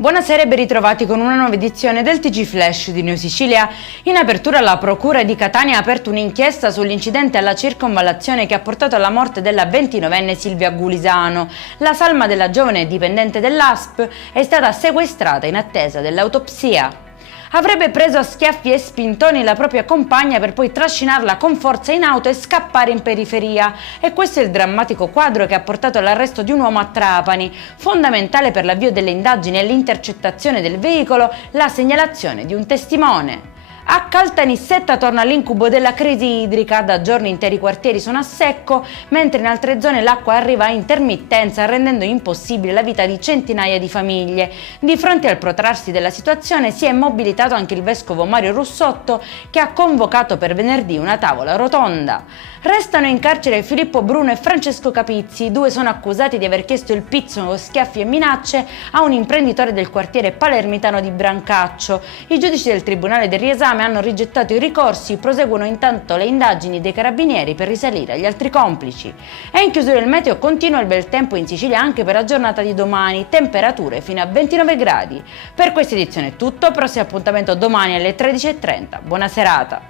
Buonasera e ben ritrovati con una nuova edizione del TG Flash di New Sicilia. In apertura la Procura di Catania ha aperto un'inchiesta sull'incidente alla circonvallazione che ha portato alla morte della 29enne Silvia Gulisano. La salma della giovane dipendente dell'ASP è stata sequestrata in attesa dell'autopsia. Avrebbe preso a schiaffi e spintoni la propria compagna per poi trascinarla con forza in auto e scappare in periferia. E questo è il drammatico quadro che ha portato all'arresto di un uomo a Trapani. Fondamentale per l'avvio delle indagini e l'intercettazione del veicolo la segnalazione di un testimone. A Caltanissetta torna l'incubo della crisi idrica, da giorni interi quartieri sono a secco, mentre in altre zone l'acqua arriva a intermittenza, rendendo impossibile la vita di centinaia di famiglie. Di fronte al protrarsi della situazione si è mobilitato anche il vescovo Mario Russotto, che ha convocato per venerdì una tavola rotonda. Restano in carcere Filippo Bruno e Francesco Capizzi. I due sono accusati di aver chiesto il pizzo, schiaffi e minacce a un imprenditore del quartiere palermitano di Brancaccio. I giudici del Tribunale del Riesame hanno rigettato i ricorsi, proseguono intanto le indagini dei carabinieri per risalire agli altri complici. E in chiusura il meteo, continua il bel tempo in Sicilia anche per la giornata di domani, temperature fino a 29 gradi. Per questa edizione è tutto, prossimo appuntamento domani alle 13:30. Buona serata!